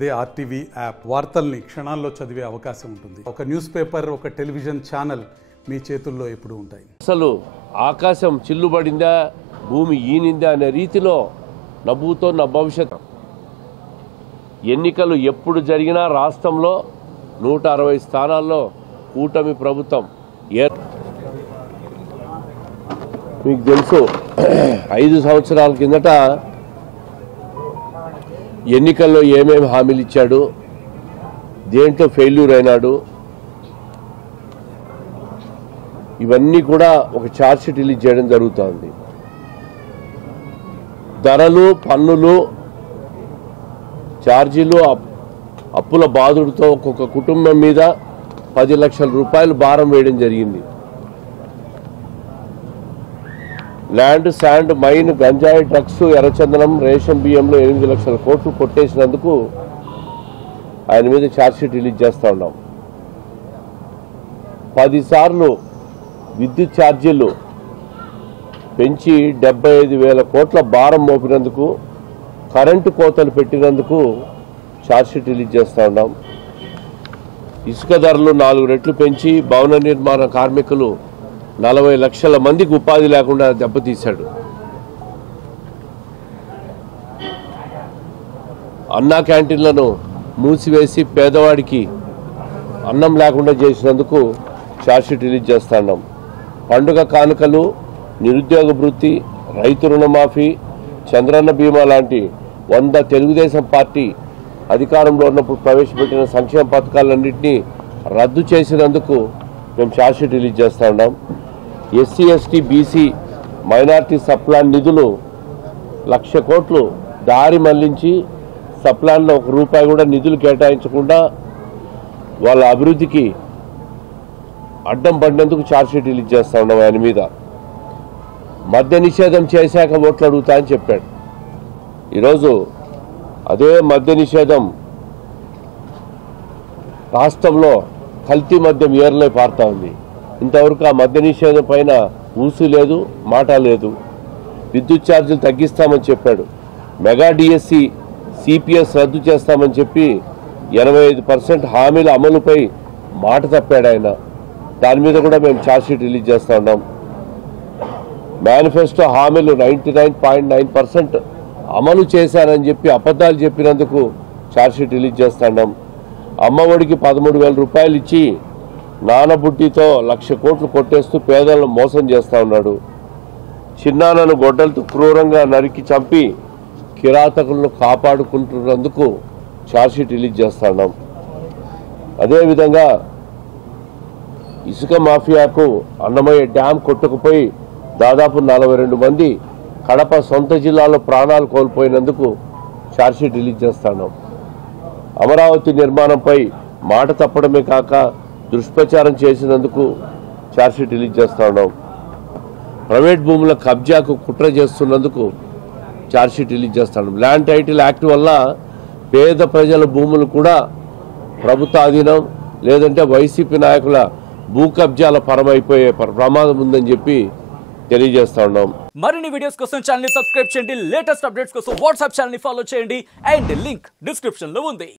అదే RTV app వార్తల్ని క్షణాల్లో చదివే అవకాశం ఉంటుంది. ఒక న్యూస్ పేపర్, ఒక టెలివిజన్ ఛానల్ మీ చేతుల్లో ఎప్పుడు ఉంటాయి. అసలు ఆకాశం చిల్లుబడిందా, భూమి ఈనిందా అనే రీతిలో నవ్వుతో నా భవిష్యత్తు. ఎన్నికలు ఎప్పుడు జరిగినా రాష్ట్రంలో 160 స్థానాల్లో కూటమి ప్రభుత్వం. మీకు తెలుసు 5 సంవత్సరాల కిందట ఎన్నికల్లో ఏమేమి హామీలు ఇచ్చాడు, దేంట్లో ఫెయిల్యూర్ అయినాడు, ఇవన్నీ కూడా ఒక ఛార్జ్ షీట్ రిలీజ్ చేయడం జరుగుతుంది. ధరలు, పన్నులు, ఛార్జీలు, అప్పుల బాధుడితో ఒక్కొక్క కుటుంబం మీద 10 లక్షల రూపాయలు భారం వేయడం జరిగింది. ల్యాండ్, శాండ్, మైన్, గంజాయి, డ్రగ్స్, ఎర్రచందనం, రేషన్ బియ్యంలో 8 లక్షల కోట్లు కొట్టేసినందుకు ఆయన మీద ఛార్జ్షీట్ రిలీజ్ చేస్తూ ఉన్నాం. 10 సార్లు విద్యుత్ ఛార్జీలు పెంచి 75,000 కోట్ల భారం మోపినందుకు, కరెంటు కోతలు పెట్టినందుకు ఛార్జ్షీట్ రిలీజ్ చేస్తూ ఉన్నాం. ఇసుక ధరలు 4 రెట్లు పెంచి భవన నిర్మాణ కార్మికులు 40 లక్షల మందికి ఉపాధి లేకుండా దెబ్బతీశాడు. అన్నా క్యాంటీన్లను మూసివేసి పేదవాడికి అన్నం లేకుండా చేసినందుకు ఛార్జ్షీట్ రిలీజ్ చేస్తున్నాం. పండుగ కానుకలు, నిరుద్యోగ భృతి, రైతు రుణమాఫీ, చంద్రన్న బీమా లాంటి 100 తెలుగుదేశం పార్టీ అధికారంలో ఉన్నప్పుడు ప్రవేశపెట్టిన సంక్షేమ పథకాలన్నింటినీ రద్దు చేసినందుకు మేము ఛార్జ్షీట్ రిలీజ్ చేస్తూ ఉన్నాం. SC, ST, BC, minority sub plan నిధులు 1,00,000 కోట్లు దారి మళ్లించి సప్లాన్లో 1 రూపాయి కూడా నిధులు కేటాయించకుండా వాళ్ళ అభివృద్ధికి అడ్డం పడినందుకు ఛార్జ్షీట్ రిలీజ్ చేస్తూ ఉన్నాం. ఆయన మీద మద్య నిషేధం చేశాక ఓట్లు అడుగుతా అని చెప్పాడు. ఈరోజు అదే మద్య నిషేధం రాష్ట్రంలో కల్తీ మద్యం ఏర్లై పారుతా ఉంది. ఇంతవరకు ఆ మద్య నిషేధం పైన ఊసు లేదు, మాట లేదు. విద్యుత్ ఛార్జీలు తగ్గిస్తామని చెప్పాడు. మెగా డిఎస్సి, సిపిఎస్ రద్దు చేస్తామని చెప్పి 85% హామీల అమలుపై మాట తప్పాడు ఆయన. దాని మీద కూడా మేము ఛార్జ్షీట్ రిలీజ్ చేస్తూ ఉన్నాం. మేనిఫెస్టో హామీలు 99.9% అమలు చేశారని చెప్పి అబద్ధాలు చెప్పినందుకు ఛార్జ్షీట్ రిలీజ్ చేస్తున్నాం. అమ్మఒడికి 13,000 రూపాయలు ఇచ్చి నానబుడ్డితో 1,00,000 కోట్లు కొట్టేస్తూ పేదలను మోసం చేస్తూ ఉన్నాడు. చిన్నాన్నను గొడ్డలతో క్రూరంగా నరికి చంపి కిరాతకులను కాపాడుకుంటున్నందుకు ఛార్జ్షీట్ రిలీజ్ చేస్తున్నాం. అదేవిధంగా ఇసుక మాఫియాకు అన్నమయ్య డ్యాం కొట్టుకుపోయి దాదాపు 42 మంది కడప సొంత జిల్లాలో ప్రాణాలు కోల్పోయినందుకు ఛార్జ్షీట్ రిలీజ్ చేస్తున్నాం. అమరావతి నిర్మాణంపై మాట తప్పడమే కాక దుష్ప్రచారం చేసినందుకు ఛార్జ్షీట్ రిలీజ్ చేస్తూ ఉన్నాం. ప్రైవేట్ భూముల కబ్జాకు కుట్ర చేస్తున్నందుకు ఛార్జ్షీట్ రిలీజ్ చేస్తున్నాం. ల్యాండ్ టైటిల్ యాక్ట్ వల్ల పేద ప్రజల భూములు కూడా ప్రభుత్వ ఆధీనం లేదంటే వైసీపీ నాయకుల భూ కబ్జాల పరమైపోయే ప్రమాదం ఉందని చెప్పి తెలియజేస్తా ఉన్నాం. మరిన్ని వీడియోస్ కోసం ఛానల్ ని సబ్స్క్రైబ్ చేయండి. లేటెస్ట్ అప్డేట్స్ కోసం వాట్సాప్ ఛానల్ ని ఫాలో చేయండి. అండ్ లింక్ డిస్క్రిప్షన్ లో ఉంది.